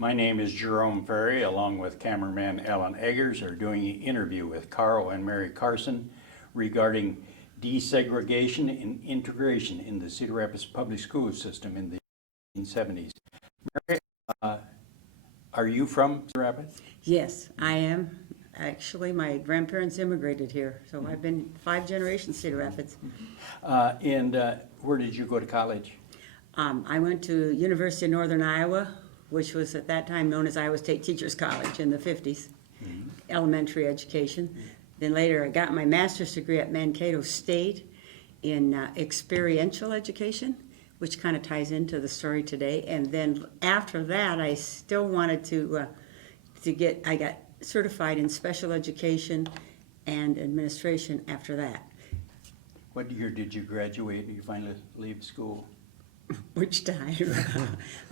My name is Jerome Ferry, along with cameraman Alan Eggers, are doing an interview with Carl and Mary Carson regarding desegregation and integration in the Cedar Rapids public school system in the 1970s. Mary, are you from Cedar Rapids? Yes, I am. Actually, my grandparents immigrated here, so I've been 5 generations Cedar Rapids. Where did you go to college? I went to University of Northern Iowa, which was at that time known as Iowa State Teachers College in the 50s, elementary education. Then later I got my master's degree at Mankato State in experiential education, which kind of ties into the story today. And then after that, I still wanted I got certified in special education and administration after that. What year did you graduate? Did you finally leave school? Which time?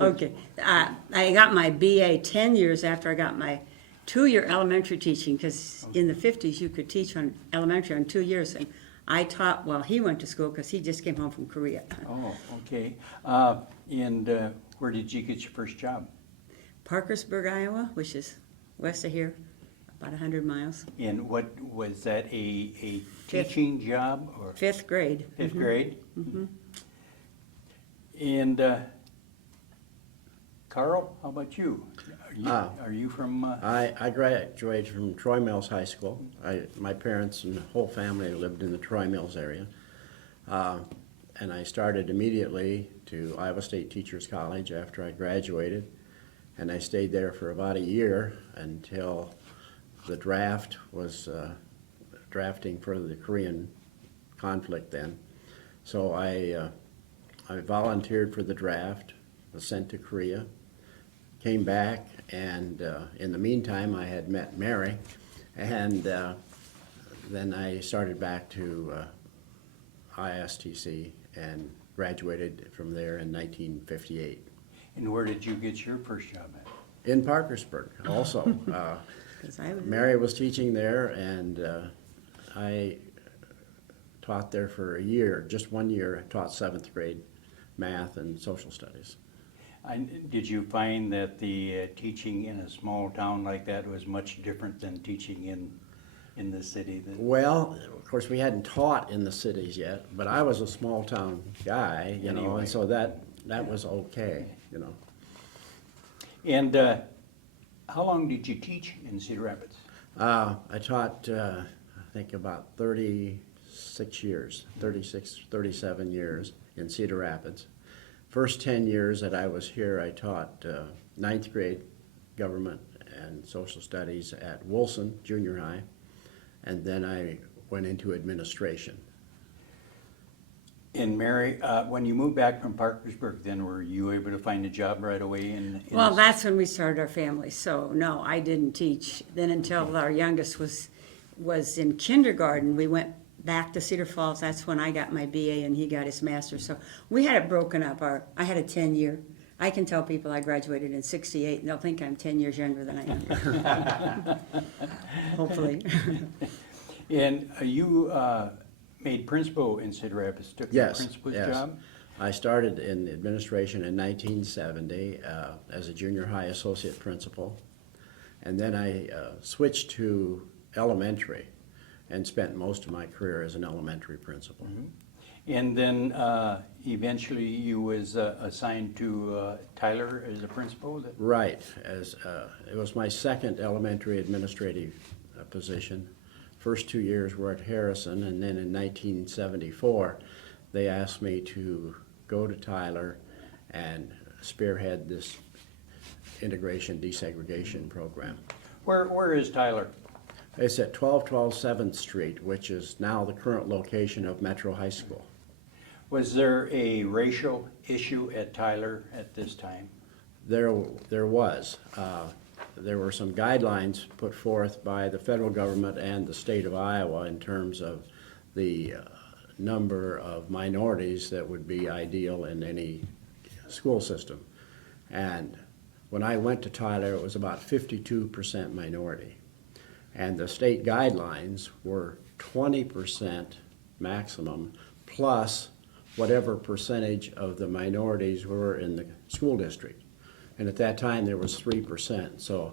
Okay. I got my BA 10 years after I got my 2-year elementary teaching, because in the 50s you could teach on elementary on 2 years. And I taught while he went to school because he just came home from Korea. Oh, okay. Where did you get your first job? Parkersburg, Iowa, which is west of here, about 100 miles. And what was that, a teaching job or 5th grade. 5th grade? Mm-hmm. And Carl, how about you? Are you from? I graduated from Troy Mills High School. My parents and the whole family lived in the Troy Mills area. And I started immediately to Iowa State Teachers College after I graduated. And I stayed there for about a year until the draft was drafting for the Korean conflict then. So I volunteered for the draft, was sent to Korea, came back, and in the meantime I had met Mary, and then I started back to ISTC and graduated from there in 1958. And where did you get your first job at? In Parkersburg also. 'Cause I was Mary was teaching there, and I taught there for a year, just 1 year. I taught 7th grade math and social studies. Did you find that the teaching in a small town like that was much different than teaching in the city? Well, of course, we hadn't taught in the cities yet, but I was a small town guy, you know, Anyway. and so that was okay, you know. And how long did you teach in Cedar Rapids? I taught, I think about 36 years, 37 years in Cedar Rapids. First 10 years that I was here, I taught 9th grade government and social studies at Wilson Junior High, and then I went into administration. And Mary, when you moved back from Parkersburg, then were you able to find a job right away? Well, that's when we started our family. So no, I didn't teach. Then until our youngest was in kindergarten, we went back to Cedar Falls. That's when I got my BA and he got his master's. So we had it broken up. I had a 10-year. I can tell people I graduated in '68 and they'll think I'm 10 years younger than I am. Hopefully. And you made principal in Cedar Rapids, took the Yes, principal's yes. job? I started in administration in 1970 as a junior high associate principal, and then I switched to elementary and spent most of my career as an elementary principal. And then eventually you was assigned to Tyler as a principal? Right, it was my second elementary administrative position. First 2 years were at Harrison, and then in 1974 they asked me to go to Tyler and spearhead this integration desegregation program. Where is Tyler? It's at 1212 7th Street, which is now the current location of Metro High School. Was there a racial issue at Tyler at this time? There was. There were some guidelines put forth by the federal government and the state of Iowa in terms of the number of minorities that would be ideal in any school system. And when I went to Tyler, it was about 52% minority. And the state guidelines were 20% maximum plus whatever percentage of the minorities were in the school district. And at that time, there was 3%. So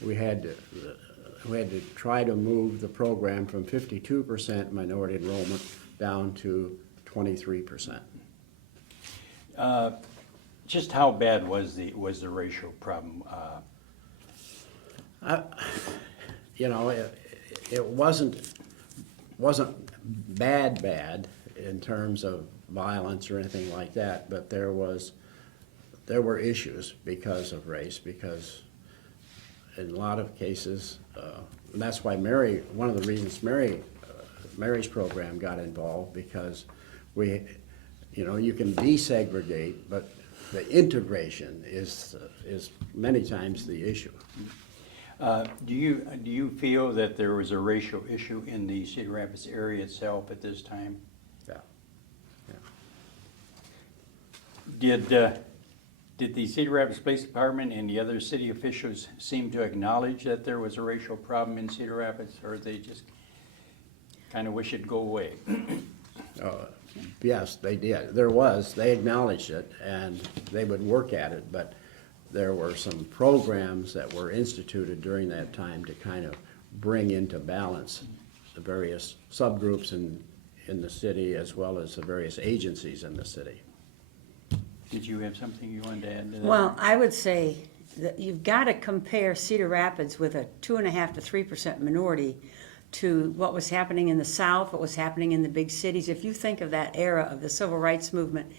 we had to try to move the program from 52% minority enrollment down to 23%. Just how bad was the racial problem? You know, it wasn't bad in terms of violence or anything like that, but there were issues because of race, because in a lot of cases, and that's why one of the reasons Mary's program got involved, because you can desegregate, but the integration is many times the issue. Do you feel that there was a racial issue in the Cedar Rapids area itself at this time? Yeah. Did the Cedar Rapids Police Department and the other city officials seem to acknowledge that there was a racial problem in Cedar Rapids, or they just kind of wish it'd go away? Yes, they did. They acknowledged it, and they would work at it, but there were some programs that were instituted during that time to kind of bring into balance the various subgroups in the city, as well as the various agencies in the city. Did you have something you wanted to add to that? Well, I would say that you've got to compare Cedar Rapids with a 2.5% to 3% minority to what was happening in the South, what was happening in the big cities. If you think of that era of the civil rights movement,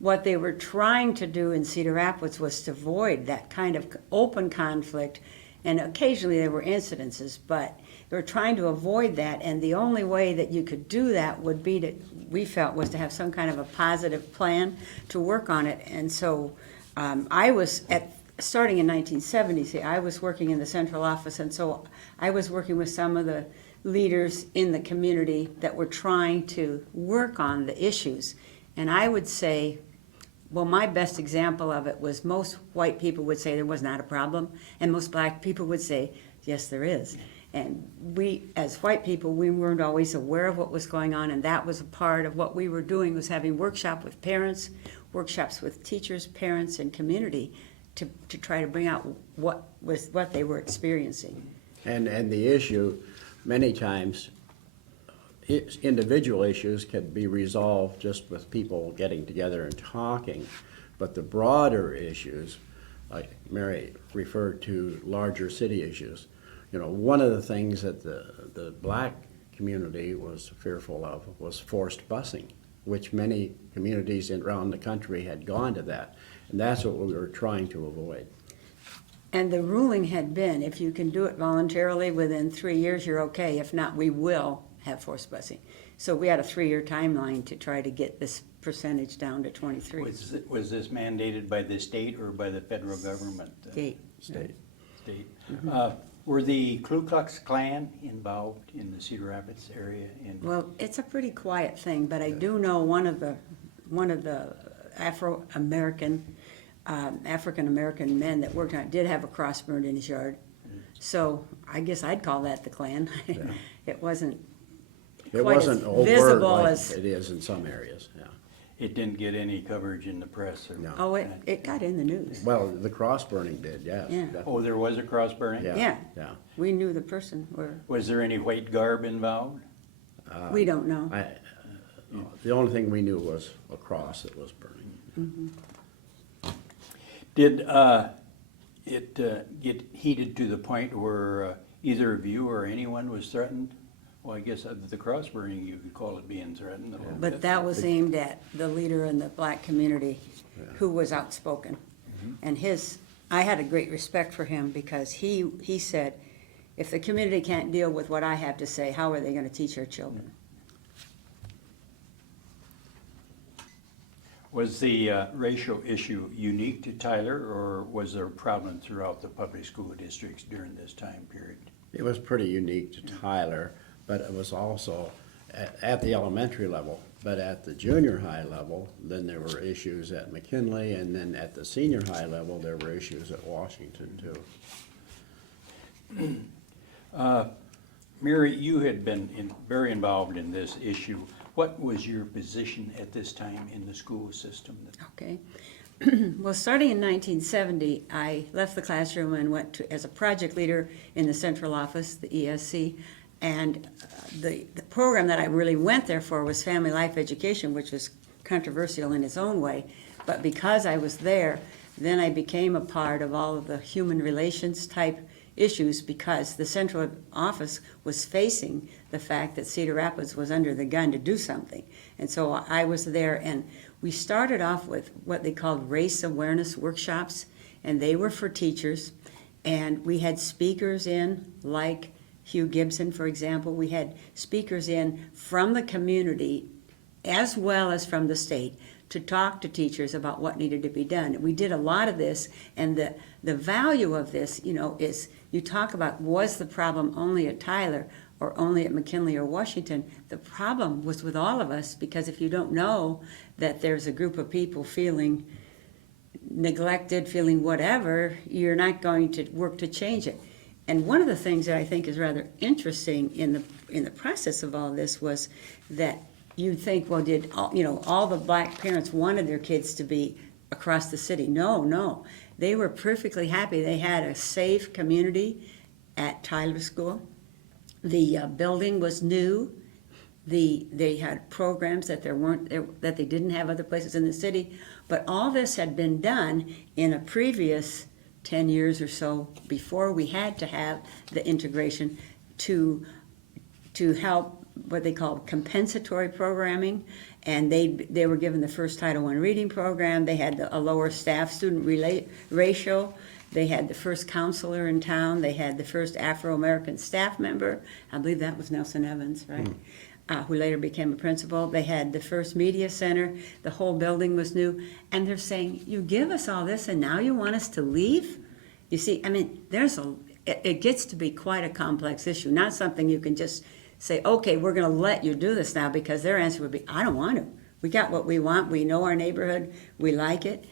what they were trying to do in Cedar Rapids was to avoid that kind of open conflict, and occasionally there were incidences, but they were trying to avoid that, and the only way that you could do that would be to, we felt, was to have some kind of a positive plan to work on it. And so I was starting in 1970, I was working in the central office, and so I was working with some of the leaders in the community that were trying to work on the issues. And I would say, well, my best example of it was most white people would say there was not a problem, and most black people would say, yes, there is. And we, as white people, we weren't always aware of what was going on, and that was a part of what we were doing, was having workshops with parents, workshops with teachers, parents, and community to try to bring out what they were experiencing. And the issue, many times, individual issues can be resolved just with people getting together and talking, but the broader issues, like Mary referred to, larger city issues. One of the things that the black community was fearful of was forced busing, which many communities around the country had gone to that, and that's what we were trying to avoid. And the ruling had been, if you can do it voluntarily within 3 years, you're okay. If not, we will have forced busing. So we had a 3-year timeline to try to get this percentage down to 23. Was this mandated by the state or by the federal government? State. State. State. Were the Ku Klux Klan involved in the Cedar Rapids area? Well, it's a pretty quiet thing, but I do know one of the African American men that worked on it did have a cross burned in his yard. So I guess I'd call that the Klan. Yeah. It wasn't overt visible like as it is in some areas. Yeah. It didn't get any coverage in the press? Or No. Oh, it got in the news. Well, the cross burning did, yes. Yeah. definitely. Oh, there was a cross burning? Yeah. Yeah. We knew the person where, Was there any white garb involved? we don't know. The only thing we knew was a cross that was burning. Did it get heated to the point where either of you or anyone was threatened? Well, I guess the cross burning, you could call it being threatened a little bit. But that was aimed at the leader in the black community who was outspoken. And I had a great respect for him because he said, if the community can't deal with what I have to say, how are they going to teach our children? Was the racial issue unique to Tyler, or was there a problem throughout the public school districts during this time period? It was pretty unique to Tyler, but it was also at the elementary level. But at the junior high level, then there were issues at McKinley, and then at the senior high level, there were issues at Washington too. Mary, you had been very involved in this issue. What was your position at this time in the school system? Okay. Well, starting in 1970, I left the classroom and went to, as a project leader in the central office, the ESC. And the program that I really went there for was family life education, which was controversial in its own way. But because I was there, then I became a part of all of the human relations type issues because the central office was facing the fact that Cedar Rapids was under the gun to do something. And so I was there, and we started off with what they called race awareness workshops, and they were for teachers. And we had speakers in, like Hugh Gibson, for example. We had speakers in from the community as well as from the state to talk to teachers about what needed to be done. We did a lot of this, and the value of this, is you talk about, was the problem only at Tyler or only at McKinley or Washington? The problem was with all of us, because if you don't know that there's a group of people feeling neglected, feeling whatever, you're not going to work to change it. And one of the things that I think is rather interesting in the process of all this was that you think, well, did all the black parents wanted their kids to be across the city? No. They were perfectly happy. They had a safe community at Tyler School. The building was new. They had programs that that they didn't have other places in the city. But all this had been done in a previous 10 years or so before we had to have the integration to help what they called compensatory programming, and they were given the first Title I reading program. They had a lower staff-student ratio. They had the first counselor in town. They had the first Afro-American staff member. I believe that was Nelson Evans, right? Who later became a principal. They had the first media center. The whole building was new. And they're saying, you give us all this and now you want us to leave? You see, I mean, it gets to be quite a complex issue, not something you can just say, okay, we're going to let you do this now, because their answer would be, I don't want to. We got what we want. We know our neighborhood. We like it.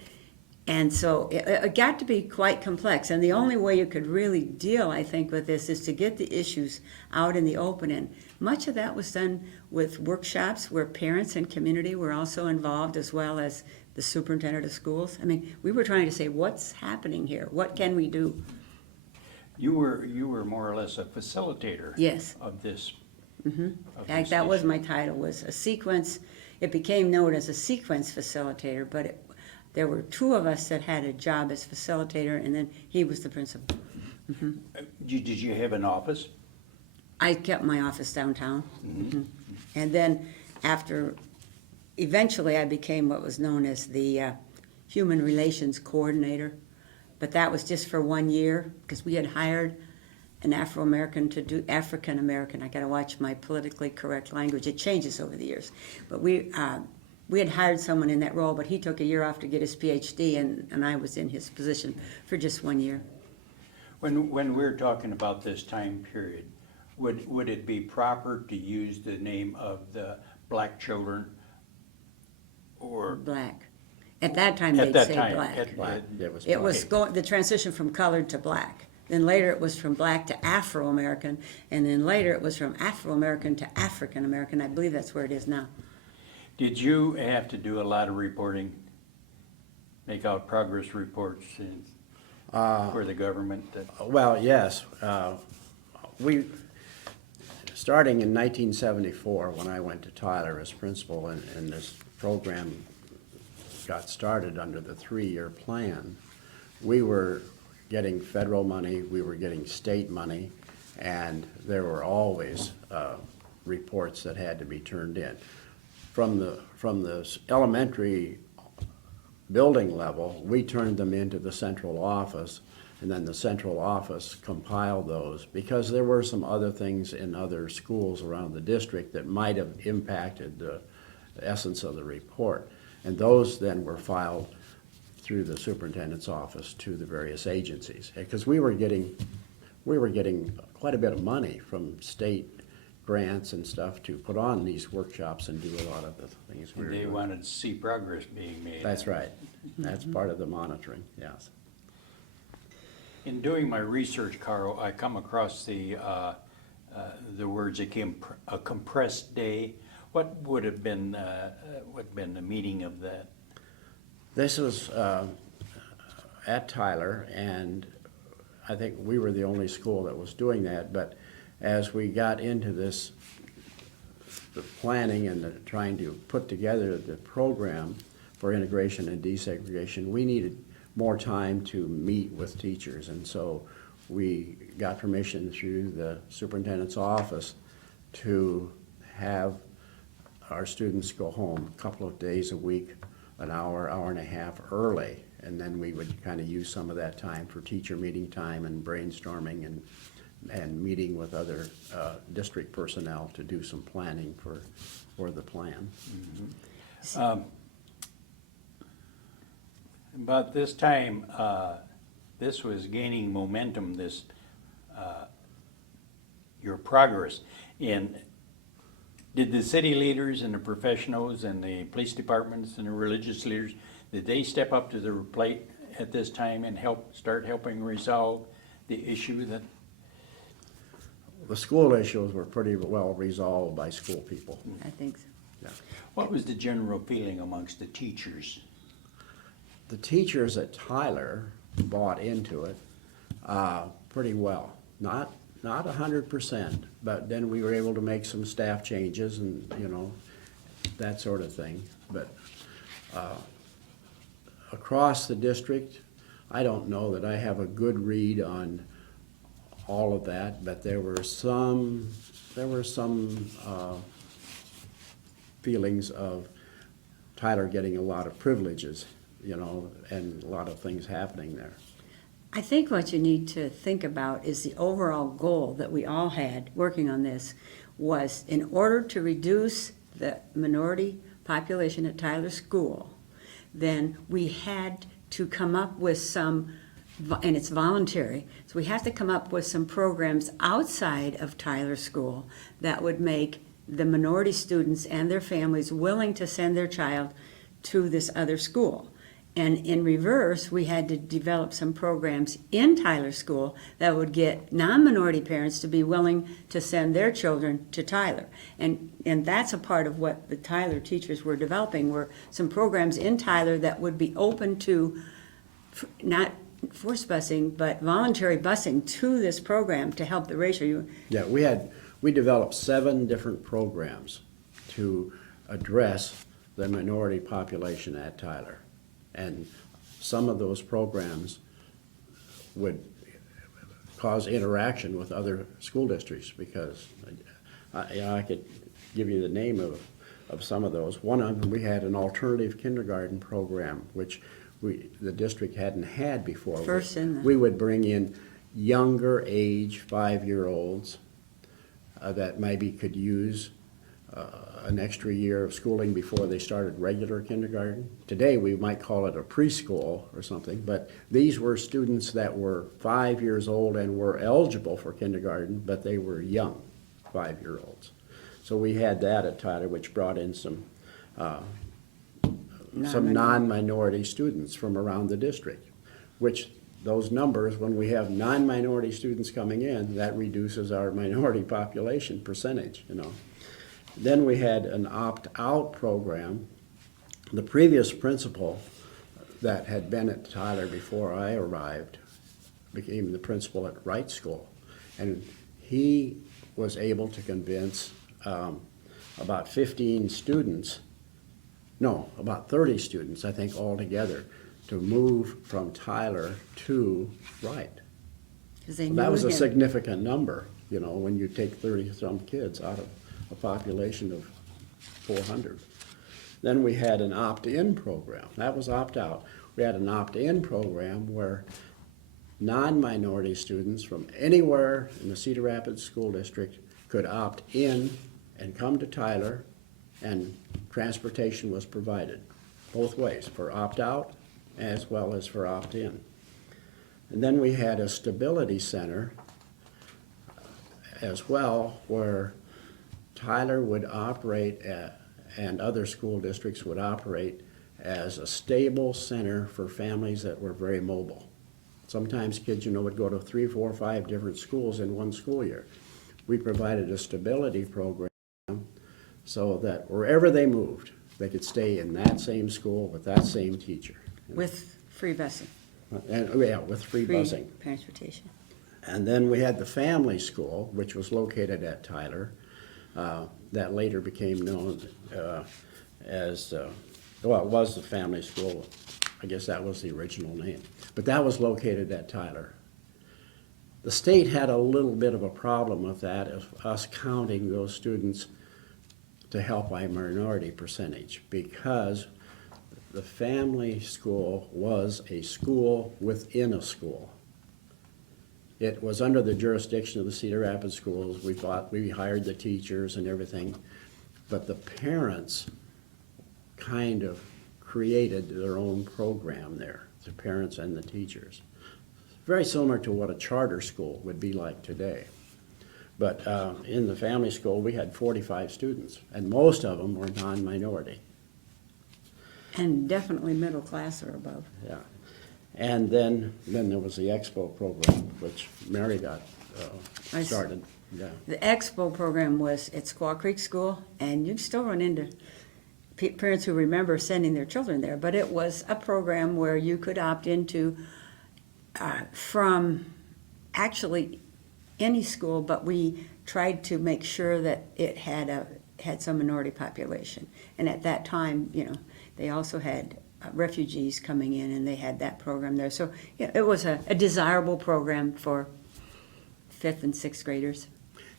And so it got to be quite complex. And the only way you could really deal, I think, with this is to get the issues out in the open. And much of that was done with workshops where parents and community were also involved, as well as the superintendent of schools. I mean, we were trying to say, what's happening here? What can we do? You were more or less a facilitator. Yes. Of this. Mm-hmm. Of Like, this that was issue. my title, was a sequence. It became known as a sequence facilitator, but there were two of us that had a job as facilitator, and then he was the principal. Did you have an office? I kept my office downtown. And then eventually I became what was known as the Human Relations Coordinator. But that was just for 1 year, because we had hired an African-American, I gotta watch my politically correct language, it changes over the years. But we had hired someone in that role, but he took a year off to get his PhD, and I was in his position for just 1 year. When we're talking about this time period, would it be proper to use the name of the black children, or? Black. At that time, At they'd that say time, black. Black. It was the transition from colored to black. Then later it was from black to Afro-American, and then later it was from Afro-American to African-American. I believe that's where it is now. Did you have to do a lot of reporting, make out progress reports for the government? Well, yes. Starting in 1974, when I went to Tyler as principal, and this program got started under the 3-year plan, we were getting federal money, we were getting state money, and there were always reports that had to be turned in. From the elementary building level, we turned them into the central office, and then the central office compiled those, because there were some other things in other schools around the district that might have impacted the essence of the report. And those then were filed through the superintendent's office to the various agencies, because we were getting quite a bit of money from state grants and stuff to put on these workshops and do a lot of the things we were They doing. wanted to see progress being made. That's right. That's part of the monitoring, yes. In doing my research, Carl, I come across the words a compressed day. What would have been the meaning of that? This was at Tyler, and I think we were the only school that was doing that, but as we got into this, the planning and the trying to put together the program for integration and desegregation, we needed more time to meet with teachers, and so we got permission through the superintendent's office to have our students go home a couple of days a week, an hour, hour and a half early, and then we would kind of use some of that time for teacher meeting time and brainstorming and meeting with other district personnel to do some planning for the plan. About this time, this was gaining momentum, your progress in, did the city leaders and the professionals and the police departments and the religious leaders, did they step up to the plate at this time and start helping resolve the issue that? The school issues were pretty well resolved by school people. I think so. Yeah. What was the general feeling amongst the teachers? The teachers at Tyler bought into it pretty well. Not 100%, but then we were able to make some staff changes and, you know, that sort of thing. But across the district, I don't know that I have a good read on all of that, but there were some feelings of Tyler getting a lot of privileges, you know, and a lot of things happening there. I think what you need to think about is the overall goal that we all had working on this was in order to reduce the minority population at Tyler School, then we had to come up with some, and it's voluntary, so we have to come up with some programs outside of Tyler School that would make the minority students and their families willing to send their child to this other school. And in reverse, we had to develop some programs in Tyler School that would get non-minority parents to be willing to send their children to Tyler. And that's a part of what the Tyler teachers were developing, were some programs in Tyler that would be open to not forced busing, but voluntary busing to this program to help the ratio. Yeah, we developed 7 different programs to address the minority population at Tyler. And some of those programs would cause interaction with other school districts because I could give you the name of some of those. One of them, we had an alternative kindergarten program, which the district hadn't had before. We would bring in younger age 5-year-olds that maybe could use an extra year of schooling before they started regular kindergarten. Today we might call it a preschool or something, but these were students that were 5 years old and were eligible for kindergarten, but they were young 5-year-olds. So we had that at Tyler, which brought in some non-minority students from around the district, which those numbers, when we have non-minority students coming in, that reduces our minority population percentage, you know. Then we had an opt-out program. The previous principal that had been at Tyler before I arrived became the principal at Wright School. And he was able to convince about 15 students, no, about 30 students, I think, altogether, to move from Tyler to Wright. That was a significant number, you know, when you take 30-some kids out of a population of 400. Then we had an opt-in program. That was opt-out. We had an opt-in program where non-minority students from anywhere in the Cedar Rapids School District could opt in and come to Tyler, and transportation was provided both ways, for opt-out as well as for opt-in. And then we had a stability center as well, where Tyler would operate and other school districts would operate as a stable center for families that were very mobile. Sometimes kids, you know, would go to 3, 4, 5 different schools in one school year. We provided a stability program so that wherever they moved, they could stay in that same school with that same teacher. with free busing, And, yeah, with free free busing. transportation. And then we had the family school, which was located at Tyler, that later became known as, well, it was the family school. I guess that was the original name. But that was located at Tyler. The state had a little bit of a problem with that, of us counting those students to help by minority percentage, because the family school was a school within a school. It was under the jurisdiction of the Cedar Rapids schools. We hired the teachers and everything, but the parents kind of created their own program there, the parents and the teachers. Very similar to what a charter school would be like today. But in the family school, we had 45 students, and most of them were non-minority. And definitely middle class or above. Yeah. And then there was the Expo program, which Mary got started. Yeah. The Expo program was at Squaw Creek School, and you still run into parents who remember sending their children there, but it was a program where you could opt into from actually any school, but we tried to make sure that it had some minority population. And at that time, they also had refugees coming in, and they had that program there. So it was a desirable program for 5th and 6th graders.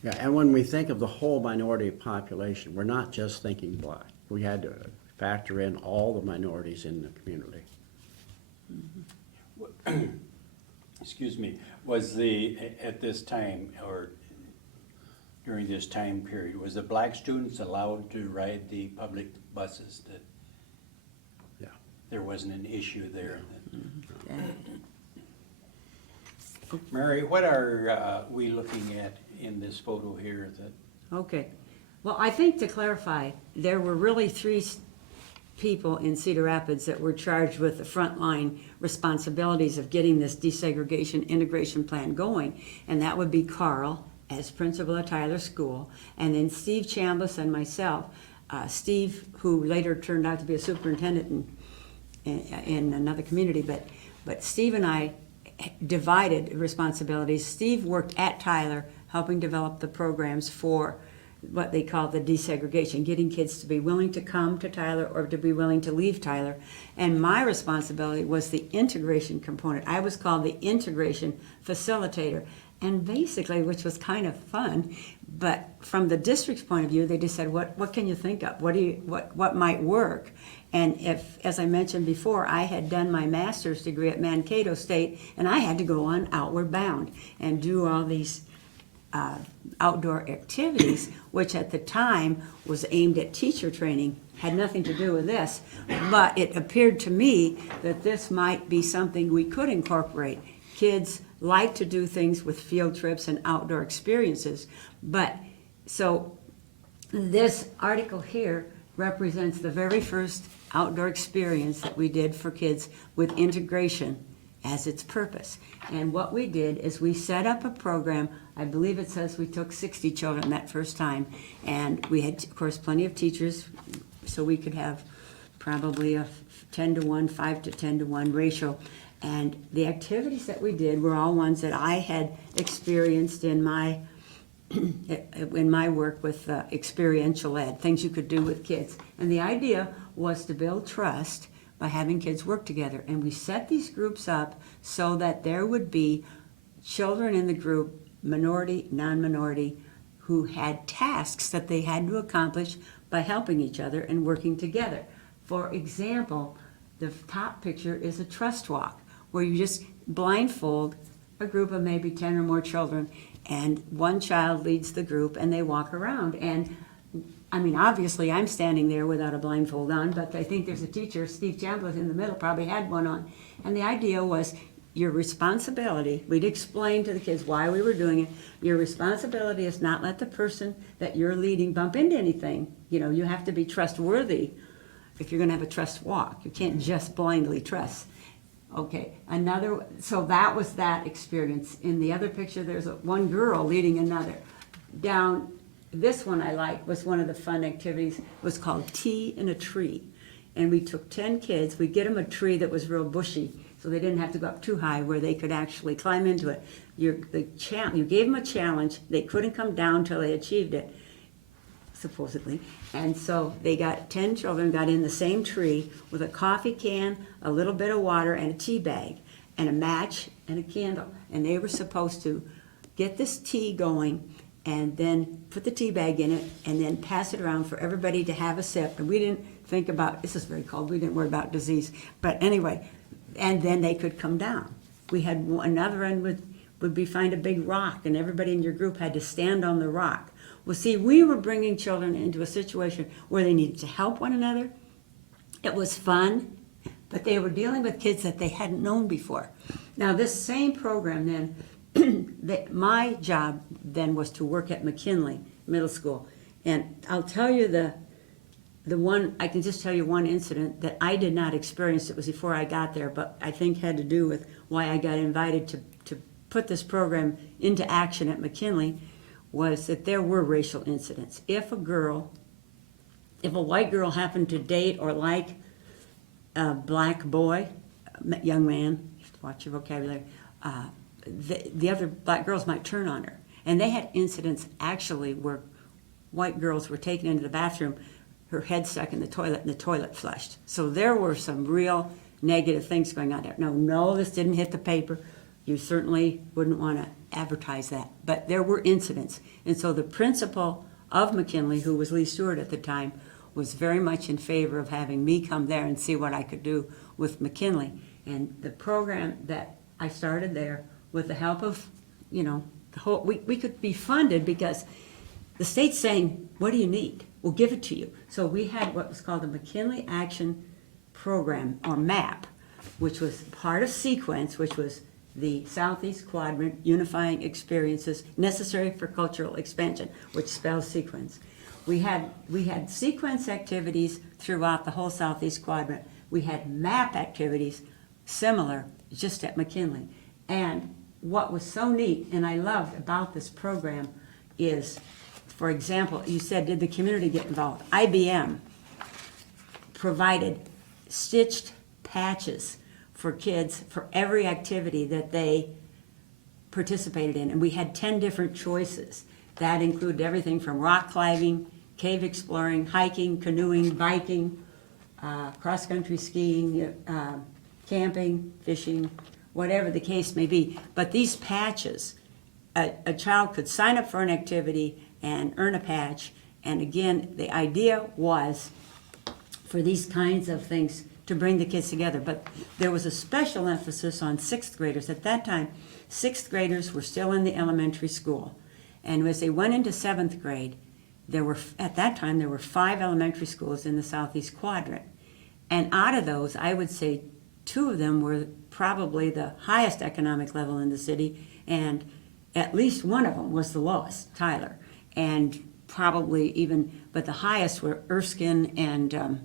Yeah, and when we think of the whole minority population, we're not just thinking black. We had to factor in all the minorities in the community. Excuse me, at this time, or during this time period, was the black students allowed to ride the public buses? That Yeah. there wasn't an issue there? Yeah. Mary, what are we looking at in this photo here that? Okay. Well, I think to clarify, there were really 3 people in Cedar Rapids that were charged with the frontline responsibilities of getting this desegregation integration plan going. And that would be Carl as principal at Tyler School, and then Steve Chambliss and myself. Steve, who later turned out to be a superintendent in another community, but Steve and I divided responsibilities. Steve worked at Tyler helping develop the programs for what they call the desegregation, getting kids to be willing to come to Tyler or to be willing to leave Tyler. And my responsibility was the integration component. I was called the integration facilitator. And basically, which was kind of fun, but from the district's point of view, they just said, what can you think of? What might work? And if, as I mentioned before, I had done my master's degree at Mankato State, and I had to go on Outward Bound and do all these outdoor activities, which at the time was aimed at teacher training, had nothing to do with this. But it appeared to me that this might be something we could incorporate. Kids like to do things with field trips and outdoor experiences. But so this article here represents the very first outdoor experience that we did for kids with integration as its purpose. And what we did is we set up a program. I believe it says we took 60 children that first time, and we had, of course, plenty of teachers, so we could have probably a 10-to-1, 5 to 10-to-1 ratio. And the activities that we did were all ones that I had experienced in my work with experiential ed, things you could do with kids. And the idea was to build trust by having kids work together. And we set these groups up so that there would be children in the group, minority, non-minority, who had tasks that they had to accomplish by helping each other and working together. For example, the top picture is a trust walk, where you just blindfold a group of maybe 10 or more children, and one child leads the group and they walk around. And I mean, obviously I'm standing there without a blindfold on, but I think there's a teacher, Steve Chambliss, in the middle, probably had one on. And the idea was your responsibility, we'd explain to the kids why we were doing it. Your responsibility is not let the person that you're leading bump into anything. You have to be trustworthy if you're gonna have a trust walk. You can't just blindly trust. Okay, so that was that experience. In the other picture, there's one girl leading another. Down, this one I like was one of the fun activities, was called Tea in a Tree. and we took 10 kids. We'd get them a tree that was real bushy, so they didn't have to go up too high, where they could actually climb into it. You gave them a challenge. They couldn't come down till they achieved it, supposedly. And so 10 children got in the same tree with a coffee can, a little bit of water, and a tea bag, and a match and a candle. And they were supposed to get this tea going and then put the tea bag in it and then pass it around for everybody to have a sip. And we didn't think about, this is very cold, we didn't worry about disease. But anyway, and then they could come down. We had another end would be find a big rock, and everybody in your group had to stand on the rock. Well, see, we were bringing children into a situation where they needed to help one another. It was fun, but they were dealing with kids that they hadn't known before. Now, this same program then, my job then was to work at McKinley Middle School. And I'll tell you I can just tell you one incident that I did not experience. It was before I got there, but I think had to do with why I got invited to put this program into action at McKinley, was that there were racial incidents. If a white girl happened to date or like a black boy, young man, watch your vocabulary, the other black girls might turn on her. And they had incidents actually where white girls were taken into the bathroom, her head stuck in the toilet, and the toilet flushed. So there were some real negative things going on there. Now, no, this didn't hit the paper. You certainly wouldn't want to advertise that. But there were incidents. And so the principal of McKinley, who was Lee Stewart at the time, was very much in favor of having me come there and see what I could do with McKinley. And the program that I started there, with the help of, the whole, we could be funded because the state's saying, what do you need? We'll give it to you. So we had what was called the McKinley Action Program, or MAP, which was part of Sequence, which was the Southeast Quadrant Unifying Experiences Necessary for Cultural Expansion, which spells Sequence. We had Sequence activities throughout the whole Southeast Quadrant. We had MAP activities similar, just at McKinley. And what was so neat, and I loved about this program, is, for example, you said, did the community get involved? IBM provided stitched patches for kids for every activity that they participated in. And we had 10 different choices. That included everything from rock climbing, cave exploring, hiking, canoeing, biking, cross-country skiing, camping, fishing, whatever the case may be. But these patches, a child could sign up for an activity and earn a patch. And again, the idea was for these kinds of things to bring the kids together. But there was a special emphasis on sixth graders. At that time, sixth graders were still in the elementary school. And as they went into seventh grade, at that time, there were 5 elementary schools in the Southeast Quadrant. And out of those, I would say 2 of them were probably the highest economic level in the city, and at least one of them was the lowest, Tyler. And probably but the highest were Erskine and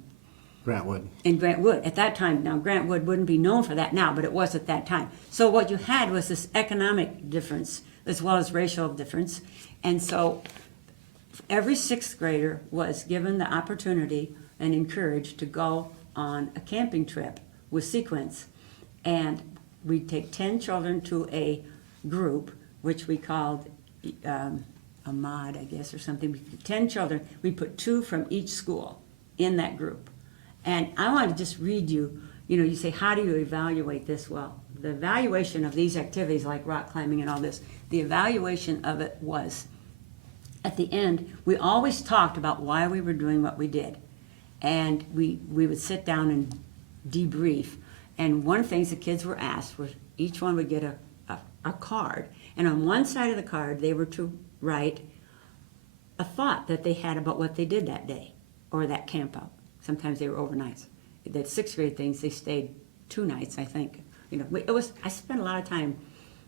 Grantwood. in Grant Wood at that time. Now, Grant Wood wouldn't be known for that now, but it was at that time. So what you had was this economic difference as well as racial difference. And so every sixth grader was given the opportunity and encouraged to go on a camping trip with Sequence. And we'd take 10 children to a group, which we called a mod, I guess, or something. 10 children, we put 2 from each school in that group. And I want to just read you, you say, how do you evaluate this? Well, the evaluation of these activities like rock climbing and all this, the evaluation of it was, at the end, we always talked about why we were doing what we did. And we would sit down and debrief. And one of the things the kids were asked was each one would get a card. And on one side of the card, they were to write a thought that they had about what they did that day or that camp out. Sometimes they were overnights. The sixth grade things, they stayed 2 nights, I think. I spent a lot of time,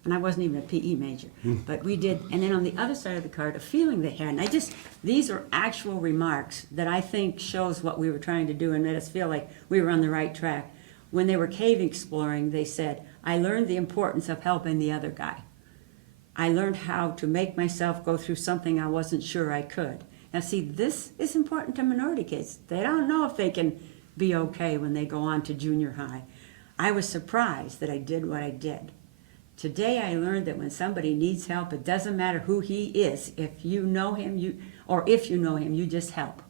and I wasn't even a PE major, but we did. And then on the other side of the card, a feeling they had. And these are actual remarks that I think shows what we were trying to do and made us feel like we were on the right track. When they were cave exploring, they said, I learned the importance of helping the other guy. I learned how to make myself go through something I wasn't sure I could. Now see, this is important to minority kids. They don't know if they can be okay when they go on to junior high. I was surprised that I did what I did. Today I learned that when somebody needs help, it doesn't matter who he is. If you know him, you just help.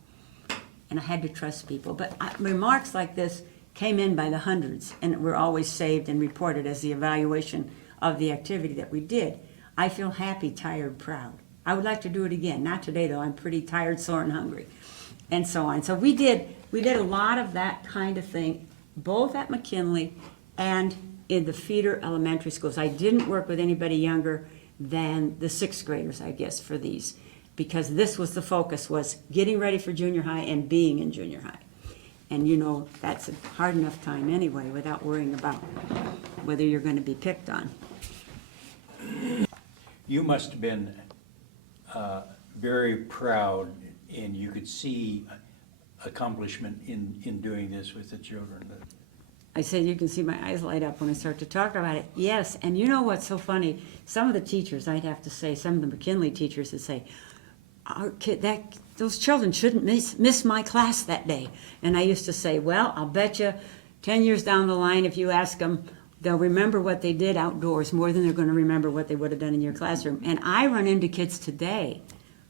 And I had to trust people. But remarks like this came in by the hundreds and were always saved and reported as the evaluation of the activity that we did. I feel happy, tired, proud. I would like to do it again. Not today though. I'm pretty tired, sore, and hungry. And so on. So we did a lot of that kind of thing, both at McKinley and in the feeder elementary schools. I didn't work with anybody younger than the sixth graders, I guess, for these, because this was the focus, was getting ready for junior high and being in junior high. And you know, that's a hard enough time anyway, without worrying about whether you're going to be picked on. You must have been very proud, and you could see accomplishment in doing this with the children. I said, you can see my eyes light up when I start to talk about it. Yes, and you know what's so funny? Some of the teachers, I'd have to say, some of the McKinley teachers would say, those children shouldn't miss my class that day. And I used to say, well, I'll bet you 10 years down the line, if you ask them, they'll remember what they did outdoors more than they're going to remember what they would have done in your classroom. And I run into kids today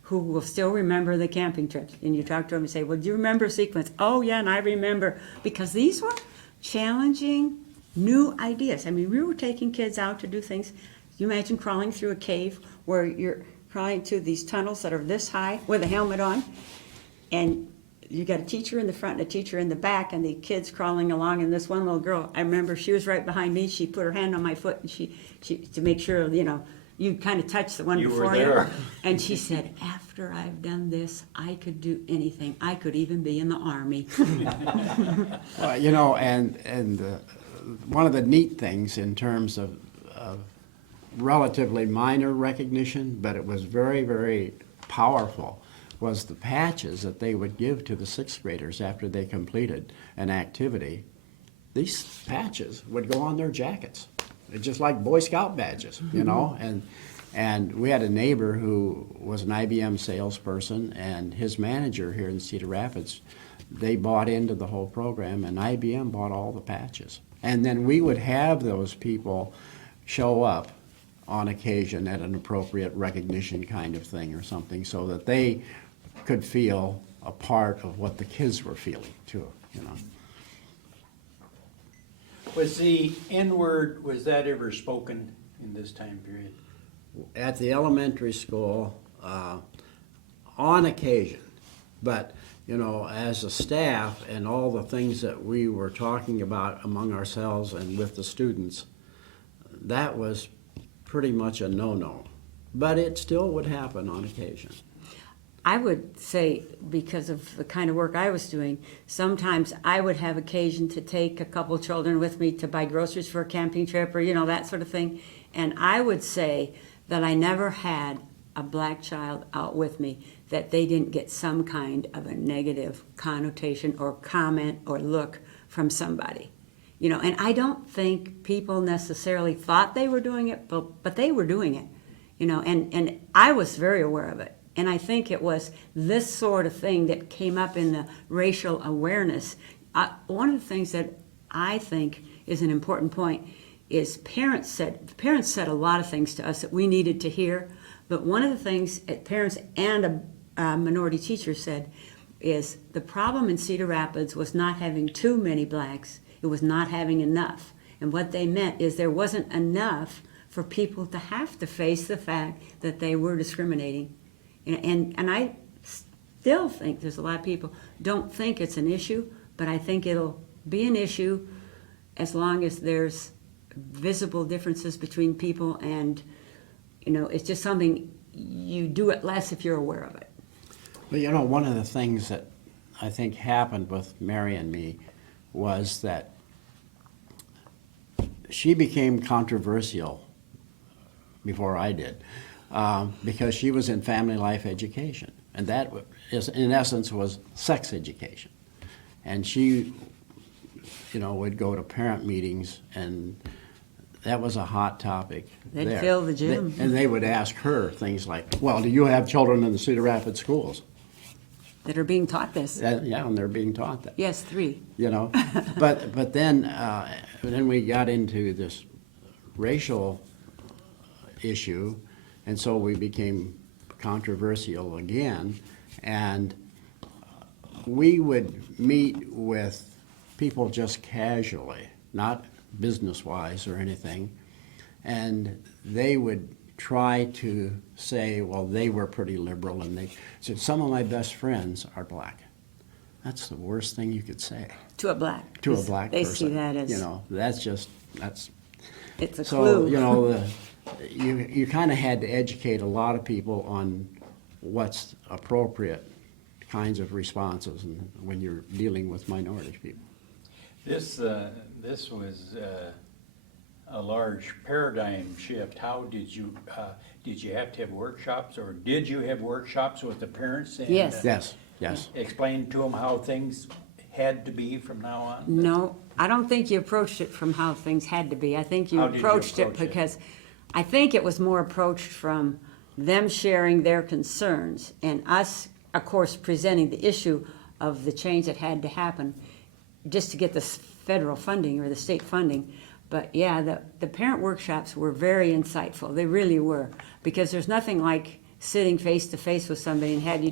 who will still remember the camping trips. And you talk to them and say, well, do you remember sequence? Oh, yeah, and I remember. Because these were challenging new ideas. I mean, we were taking kids out to do things. You imagine crawling through a cave where you're crawling to these tunnels that are this high with a helmet on, and you got a teacher in the front and a teacher in the back, and the kids crawling along. And this one little girl, I remember she was right behind me. She put her hand on my foot, and she to make sure, you know, you kind of touched the one You before were there. And she said, after I've done this, I could do anything. I could even be in the Army. Well, you know, and one of the neat things in terms of relatively minor recognition, but it was very, very powerful, was the patches that they would give to the sixth graders after they completed an activity. These patches would go on their jackets. It's just like Boy Scout badges, you know? And we had a neighbor who was an IBM salesperson, and his manager here in Cedar Rapids, they bought into the whole program, and IBM bought all the patches. And then we would have those people show up on occasion at an appropriate recognition kind of thing or something, so that they could feel a part of what the kids were feeling too, you know. Was the N-word, was that ever spoken in this time period? At the elementary school, on occasion, but you know, as a staff and all the things that we were talking about among ourselves and with the students, that was pretty much a no-no. But it still would happen on occasion. I would say, because of the kind of work I was doing, sometimes I would have occasion to take a couple children with me to buy groceries for a camping trip or, you know, that sort of thing. And I would say that I never had a black child out with me that they didn't get some kind of a negative connotation or comment or look from somebody. You know, and I don't think people necessarily thought they were doing it, but they were doing it. You know, and I was very aware of it. And I think it was this sort of thing that came up in the racial awareness. One of the things that I think is an important point is parents said a lot of things to us that we needed to hear. But one of the things parents and a minority teacher said is the problem in Cedar Rapids was not having too many blacks. It was not having enough. And what they meant is there wasn't enough for people to have to face the fact that they were discriminating. And I still think there's a lot of people don't think it's an issue, but I think it'll be an issue as long as there's visible differences between people, and you know, it's just something you do it less if you're aware of it. But you know, one of the things that I think happened with Mary and me was that she became controversial before I did. Because she was in family life education, and that is, in essence, was sex education. And she, you know, would go to parent meetings, and that was a hot topic. They'd there. fill the gym. And they would ask her things like, well, do you have children in the Cedar Rapids schools? that are being taught this. Yeah, and they're being taught that. Yes, 3. You know, but then we got into this racial issue, and so we became controversial again, and we would meet with people just casually, not business-wise or anything, and they would try to say, well, they were pretty liberal, and they said, some of my best friends are black. That's the worst thing you could say To a black. to a black They person. see that as, You know, that's it's a so, clue. you know, you kind of had to educate a lot of people on what's appropriate kinds of responses and when you're dealing with minority people. This was a large paradigm shift. How did you have to have workshops, or did you have workshops with the parents? And, Yes. Yes. explain to them how things had to be from now on? No, I don't think you approached it from how things had to be. I think you How did you approached it approach it? because I think it was more approached from them sharing their concerns and us, of course, presenting the issue of the change that had to happen just to get the federal funding or the state funding. But yeah, the parent workshops were very insightful. They really were, because there's nothing like sitting face to face with somebody and having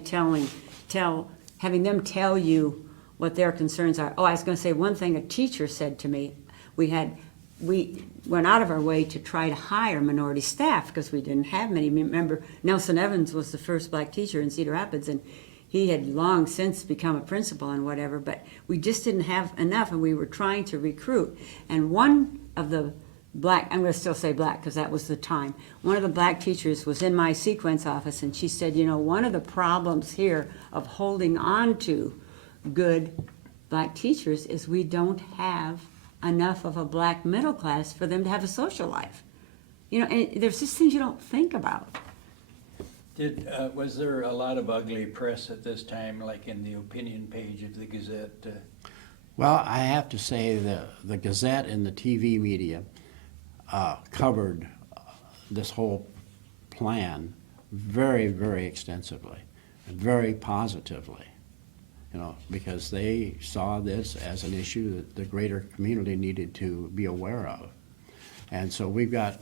them tell you what their concerns are. Oh, I was going to say one thing a teacher said to me. We went out of our way to try to hire minority staff because we didn't have many. Remember, Nelson Evans was the first black teacher in Cedar Rapids, and he had long since become a principal and whatever, but we just didn't have enough, and we were trying to recruit. And one of the black, I'm going to still say black because that was the time, one of the black teachers was in my sequence office, and she said, you know, one of the problems here of holding on to good black teachers is we don't have enough of a black middle class for them to have a social life. You know, and there's just things you don't think about. Was there a lot of ugly press at this time, like in the opinion page of the Gazette? Well, I have to say the Gazette and the TV media covered this whole plan very, very extensively and very positively, you know, because they saw this as an issue that the greater community needed to be aware of. And so we've got,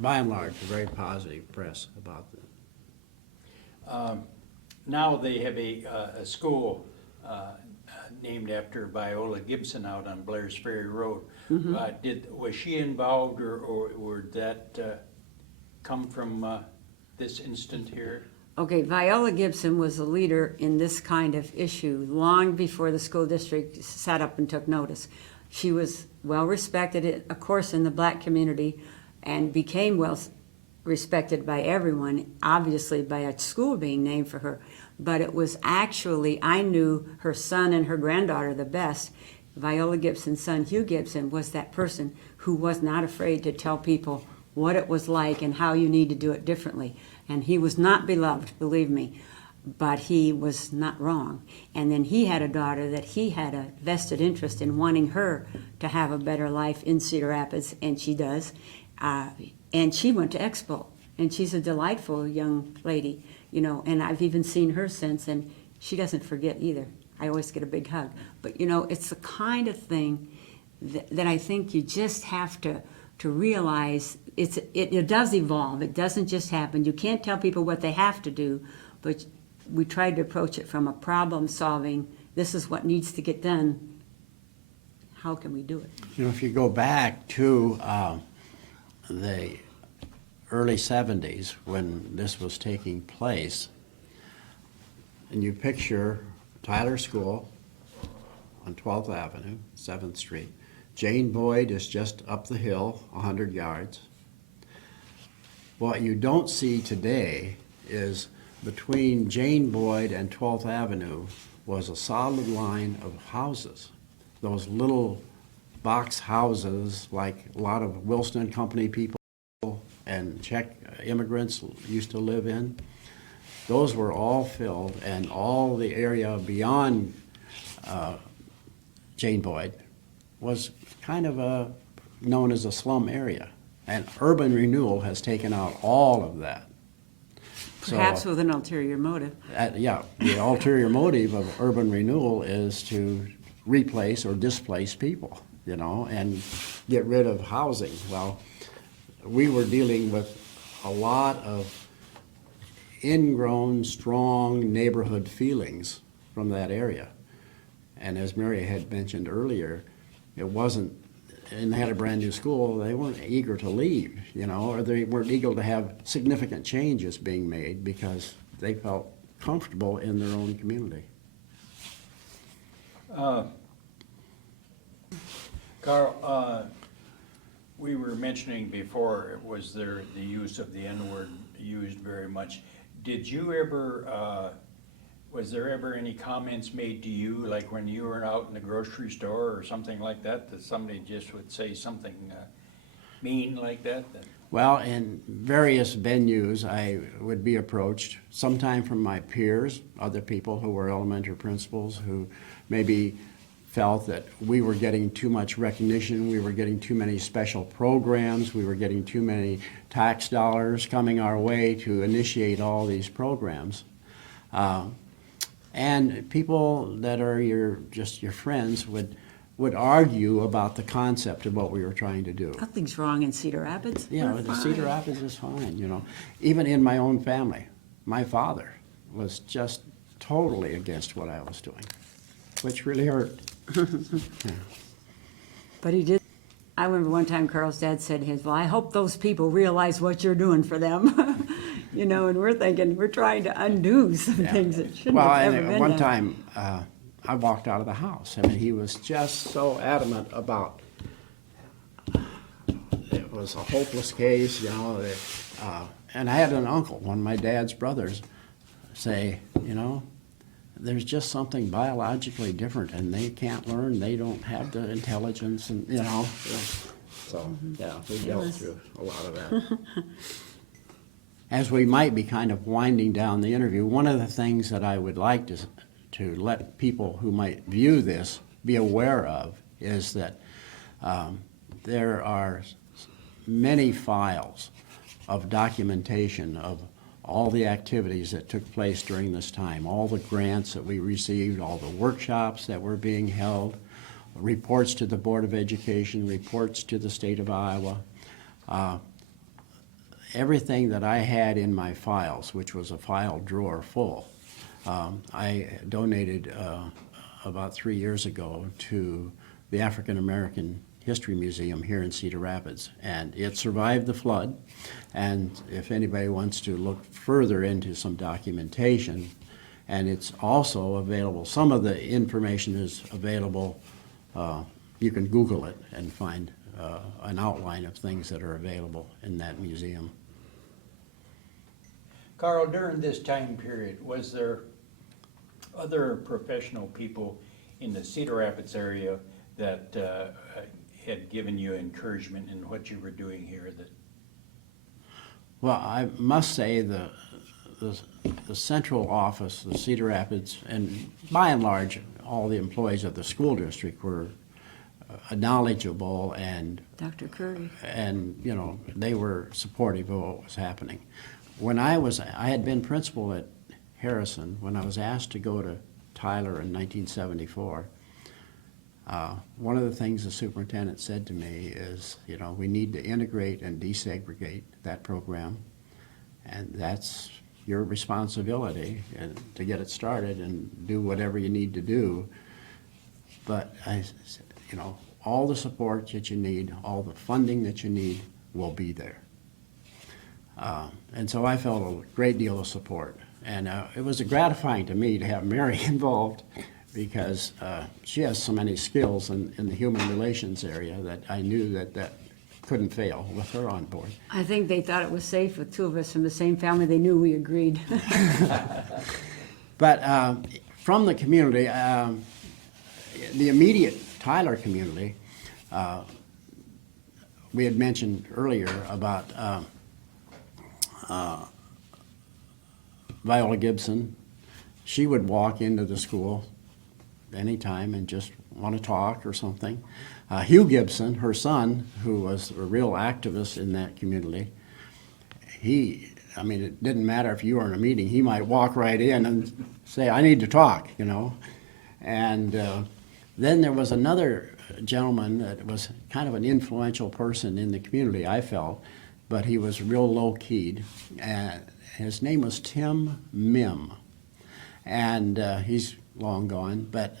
by and large, a very positive press about this. Now they have a school named after Viola Gibson out on Blair's Ferry Road. Was she involved, or did that come from this instant here? Okay, Viola Gibson was a leader in this kind of issue long before the school district sat up and took notice. She was well respected, of course, in the black community, and became well respected by everyone, obviously by a school being named for her. But it was actually, I knew her son and her granddaughter the best. Viola Gibson's son, Hugh Gibson, was that person who was not afraid to tell people what it was like and how you need to do it differently. And he was not beloved, believe me, but he was not wrong. And then he had a daughter that he had a vested interest in wanting her to have a better life in Cedar Rapids, and she does. And she went to Expo, and she's a delightful young lady, you know, and I've even seen her since, and she doesn't forget either. I always get a big hug. But, you know, it's the kind of thing that I think you just have to realize it does evolve. It doesn't just happen. You can't tell people what they have to do, but we tried to approach it from a problem solving. This is what needs to get done. How can we do it? You know, if you go back to the early 70s when this was taking place, and you picture Tyler School on 12th Avenue, 7th Street. Jane Boyd is just up the hill, 100 yards. What you don't see today is between Jane Boyd and 12th Avenue was a solid line of houses. Those little box houses like a lot of Wilson and Company people and Czech immigrants used to live in. Those were all filled, and all the area beyond Jane Boyd was kind of known as a slum area. And urban renewal has taken out all of that. Perhaps with an ulterior motive. Yeah, the ulterior motive of urban renewal is to replace or displace people, you know, and get rid of housing. Well, we were dealing with a lot of ingrown, strong neighborhood feelings from that area. And as Mary had mentioned earlier, it wasn't, and they had a brand new school, they weren't eager to leave, you know, or they weren't eager to have significant changes being made because they felt comfortable in their own community. Carl, we were mentioning before, was there the use of the N-word used very much? Did you ever, was there ever any comments made to you, like when you were out in the grocery store or something like that, that somebody just would say something mean like that? Well, in various venues, I would be approached, sometime from my peers, other people who were elementary principals who maybe felt that we were getting too much recognition, we were getting too many special programs, we were getting too many tax dollars coming our way to initiate all these programs. And people that are just your friends would argue about the concept of what we were trying to do. Nothing's wrong in Cedar Rapids. Yeah, We're the fine. Cedar Rapids is fine, you know. Even in my own family, my father was just totally against what I was doing, which really hurt. But he did. I remember one time Carl's dad said to his, well, I hope those people realize what you're doing for them. You know, and we're thinking, we're trying to undo some Yeah. things that shouldn't Well, have and ever at been one done. time, I walked out of the house. I mean, he was just so adamant about it was a hopeless case, you know. And I had an uncle, one of my dad's brothers, say, you know, there's just something biologically different, and they can't learn. They don't have the intelligence, and you know. So yeah, we dealt through a lot of that. As we might be kind of winding down the interview, one of the things that I would like to let people who might view this be aware of is that there are many files of documentation of all the activities that took place during this time, all the grants that we received, all the workshops that were being held, reports to the Board of Education, reports to the state of Iowa. Everything that I had in my files, which was a file drawer full, I donated about 3 years ago to the African American History Museum here in Cedar Rapids. And it survived the flood. And if anybody wants to look further into some documentation, and it's also available, some of the information is available, you can Google it and find an outline of things that are available in that museum. Carl, during this time period, was there other professional people in the Cedar Rapids area that had given you encouragement in what you were doing here? That Well, I must say the central office, the Cedar Rapids, and by and large, all the employees of the school district were knowledgeable and Dr. Curry. you know, they were supportive of what was happening. When I had been principal at Harrison, when I was asked to go to Tyler in 1974, one of the things the superintendent said to me is, you know, we need to integrate and desegregate that program, and that's your responsibility and to get it started and do whatever you need to do. But I said, you know, all the support that you need, all the funding that you need will be there. And so I felt a great deal of support. And it was gratifying to me to have Mary involved because she has so many skills in the human relations area that I knew that couldn't fail with her on board. I think they thought it was safe with two of us from the same family. They knew we agreed. But from the community, the immediate Tyler community, we had mentioned earlier about Viola Gibson. She would walk into the school anytime and just want to talk or something. Hugh Gibson, her son, who was a real activist in that community, he I mean, it didn't matter if you were in a meeting, he might walk right in and say, I need to talk, you know. And then there was another gentleman that was kind of an influential person in the community, I felt, but he was real low-keyed. And his name was Tim Mim. And he's long gone, but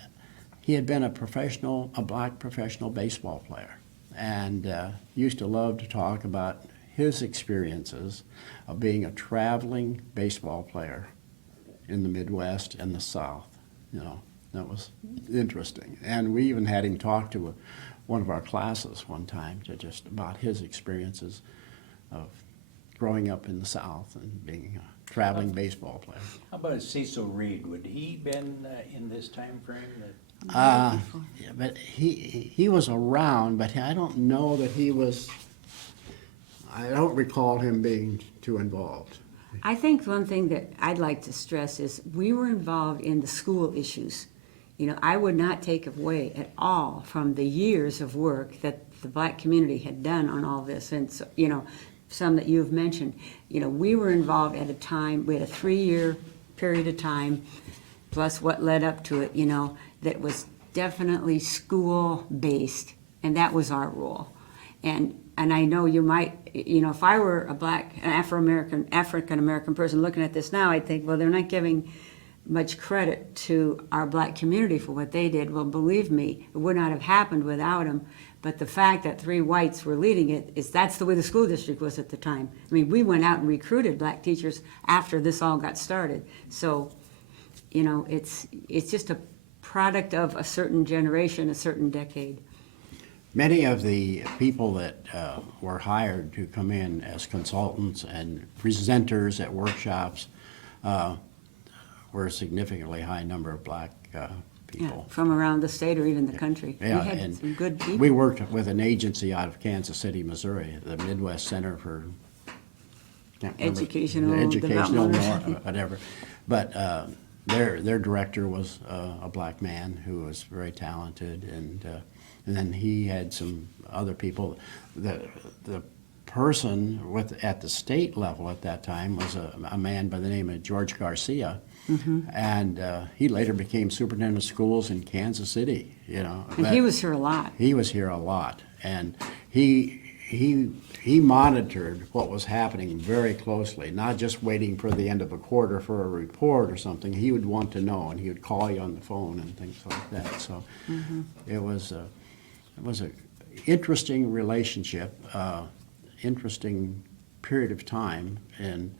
he had been a black professional baseball player, and used to love to talk about his experiences of being a traveling baseball player in the Midwest and the South. You know, that was interesting. And we even had him talk to one of our classes one time to just about his experiences of growing up in the South and being a traveling baseball player. How about Cecil Reed? Would he been in this time frame? Yeah, but he was around, but I don't know that he was. I don't recall him being too involved. I think one thing that I'd like to stress is we were involved in the school issues. You know, I would not take away at all from the years of work that the black community had done on all this, and so, you know, some that you've mentioned. You know, we were involved at a time, we had a 3-year period of time, plus what led up to it, you know, that was definitely school-based, and that was our role. And I know you might, you know, if I were a black, an African-American person looking at this now, I'd think, well, they're not giving much credit to our black community for what they did. Well, believe me, it would not have happened without them. But the fact that 3 whites were leading it is that's the way the school district was at the time. I mean, we went out and recruited black teachers after this all got started. So, you know, it's just a product of a certain generation, a certain decade. Many of the people that were hired to come in as consultants and presenters at workshops were a significantly high number of black people. Yeah, from around the state or even the country. Yeah, We had and some good people. we worked with an agency out of Kansas City, Missouri, the Midwest Center for can't remember, Educational educational Development. whatever. But their director was a black man who was very talented, and then he had some other people. The person at the state level at that time was a man by the name of George Garcia. Mm-hmm. And he later became superintendent of schools in Kansas City, you know. And he was here a lot. He was here a lot, and he monitored what was happening very closely, not just waiting for the end of a quarter for a report or something. He would want to know, and he would call you on the phone and things like that. So it was a interesting relationship, interesting period of time in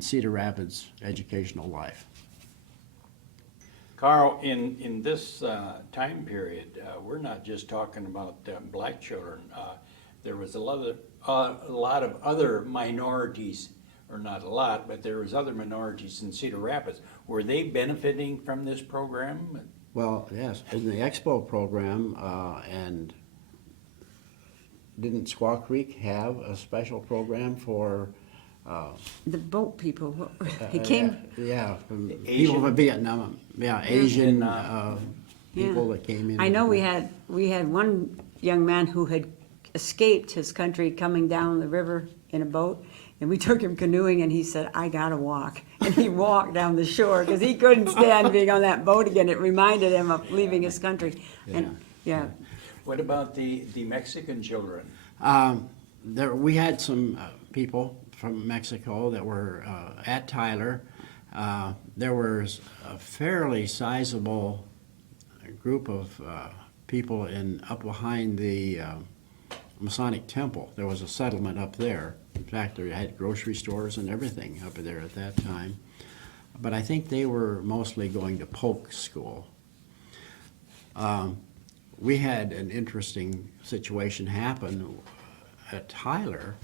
Cedar Rapids' educational life. Carl, in this time period, we're not just talking about black children. There was a lot of other minorities, or not a lot, but there was other minorities in Cedar Rapids. Were they benefiting from this program? Well, yes, in the Expo program, and didn't Squaw Creek have a special program for The boat people, he came, from Asian? people from Vietnam, Asian people Yeah. that came in. I know we had one young man who had escaped his country coming down the river in a boat, and we took him canoeing, and he said, I gotta walk. And he walked down the shore because he couldn't stand being on that boat again. It reminded him of leaving his country. And yeah, What about the Mexican children? We had some people from Mexico that were at Tyler. There was a fairly sizable group of people up behind the Masonic Temple. There was a settlement up there. In fact, they had grocery stores and everything up there at that time. But I think they were mostly going to Polk School. We had an interesting situation happen at Tyler.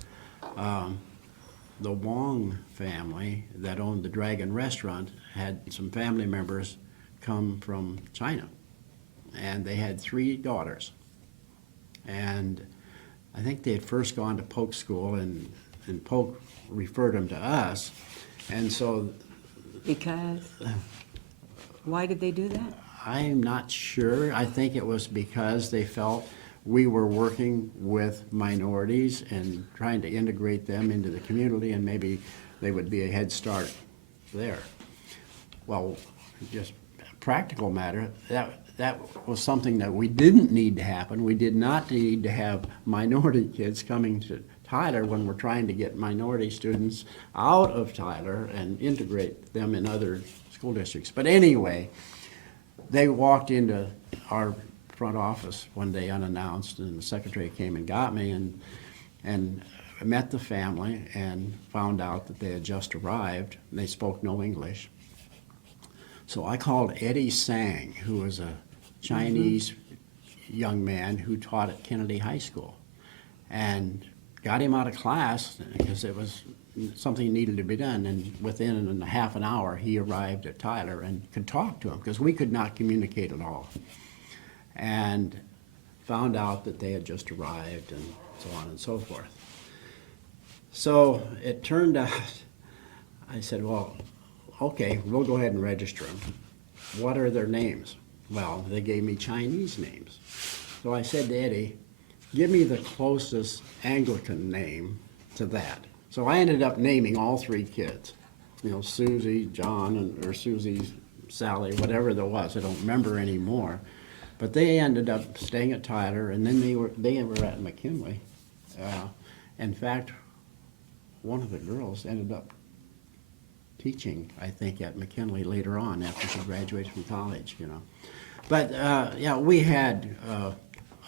The Wong family that owned the Dragon Restaurant had some family members come from China, and they had 3 daughters. And I think they had first gone to Polk School, and Polk referred them to us. And so, because, why did they do that? I'm not sure. I think it was because they felt, we were working with minorities and trying to integrate them into the community, and maybe they would be a head start there. Well, just a practical matter, that was something that we didn't need to happen. We did not need to have minority kids coming to Tyler when we're trying to get minority students out of Tyler and integrate them in other school districts. But anyway, they walked into our front office one day unannounced, and the secretary came and got me, and I met the family and found out that they had just arrived, and they spoke no English. So I called Eddie Sang, who was a Chinese young man who taught at Kennedy High School, and got him out of class because it was something needed to be done. And within half an hour, he arrived at Tyler and could talk to him because we could not communicate at all. And found out that they had just arrived and so on and so forth. So it turned out, I said, well, okay, we'll go ahead and register them. What are their names? Well, they gave me Chinese names. So I said to Eddie, give me the closest Anglican name to that. So I ended up naming all three kids. You know, Susie, John, or Susie, Sally, whatever there was. I don't remember anymore. But they ended up staying at Tyler, and then they were at McKinley. In fact, one of the girls ended up teaching, I think, at McKinley later on after she graduated from college, you know. But, yeah, we had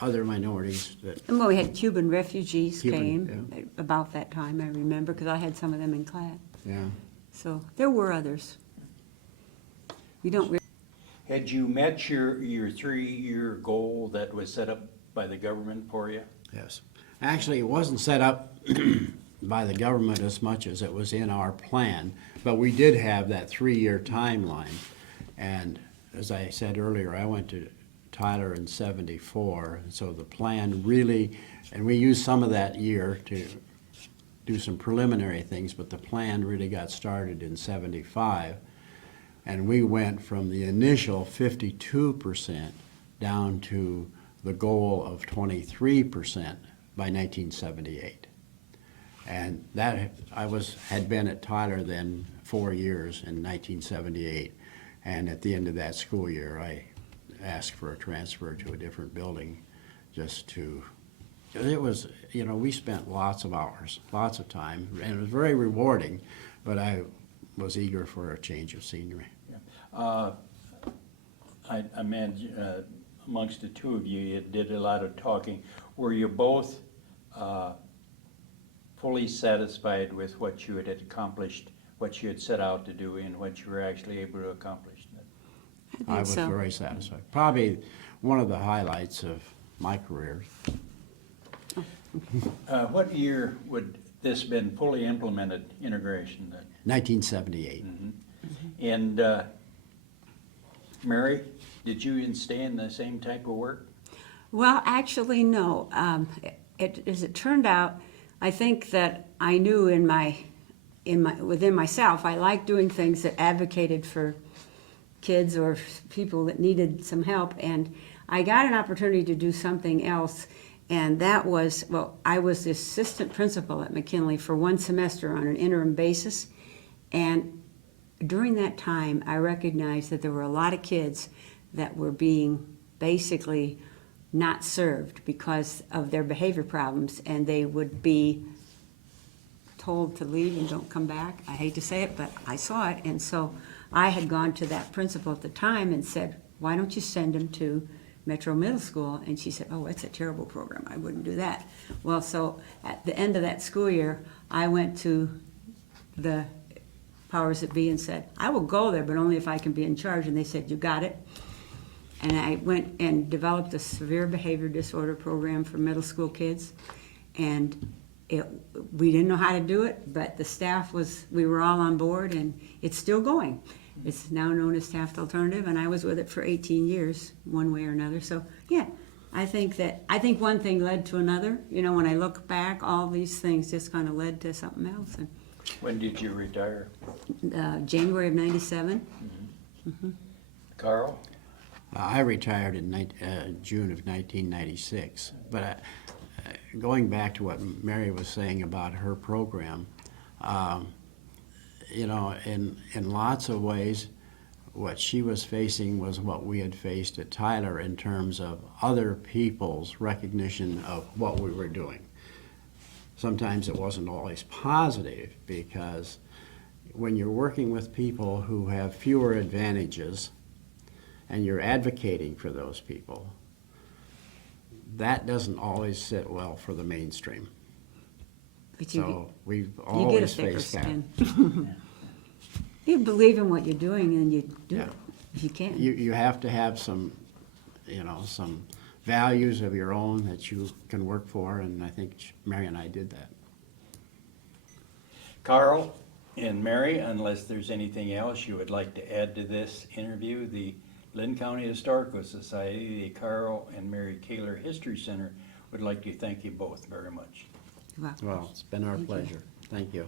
other minorities that, And when we had Cuban refugees Cuban, came about that time, I remember, because I had some of them in class. yeah. So there were others. We don't really. Had you met your 3-year goal that was set up by the government for you? Yes. Actually, it wasn't set up by the government as much as it was in our plan, but we did have that 3-year timeline. And as I said earlier, I went to Tyler in '74, so the plan really, and we used some of that year to do some preliminary things, but the plan really got started in '75. And we went from the initial 52% down to the goal of 23% by 1978. And that, had been at Tyler then 4 years in 1978. And at the end of that school year, I asked for a transfer to a different building just to, it was, you know, we spent lots of hours, lots of time, and it was very rewarding, but I was eager for a change of scenery. I imagine amongst the two of you did a lot of talking. Were you both fully satisfied with what you had accomplished, what you had set out to do, and what you were actually able to accomplish? I was very satisfied. Probably one of the highlights of my career. What year would this been fully implemented, integration then? 1978. And Mary, did you stay in the same type of work? Well, actually, no. As it turned out, I think that I knew within myself, I liked doing things that advocated for kids or people that needed some help. And I got an opportunity to do something else, and that was, well, I was the assistant principal at McKinley for one semester on an interim basis. And during that time, I recognized that there were a lot of kids that were being basically not served because of their behavior problems, and they would be told to leave and don't come back. I hate to say it, but I saw it. And so I had gone to that principal at the time and said, why don't you send them to Metro Middle School? And she said, oh, it's a terrible program. I wouldn't do that. Well, so at the end of that school year, I went to the powers that be and said, I will go there, but only if I can be in charge. And they said, you got it. And I went and developed a severe behavior disorder program for middle school kids. And we didn't know how to do it, but the staff we were all on board, and it's still going. It's now known as Taft Alternative, and I was with it for 18 years, one way or another. So, yeah, I think one thing led to another. You know, when I look back, all these things just kind of led to something else. And When did you retire? January of '97. Carl? I retired in June of 1996, but going back to what Mary was saying about her program, you know, in lots of ways, what she was facing was what we had faced at Tyler in terms of other people's recognition of what we were doing. Sometimes it wasn't always positive, because when you're working with people who have fewer advantages and you're advocating for those people, that doesn't always sit well for the mainstream. But So we've you get a always thicker faced that. skin. You believe in what you're doing and you do Yeah. it, if you can. You have to have some, you know, some values of your own that you can work for, and I think Mary and I did that. Carl and Mary, unless there's anything else you would like to add to this interview, the Linn County Historical Society, the Carl and Mary Kaler History Center would like to thank you both very much. Wow. Well, it's been our Thank you. pleasure. Thank you.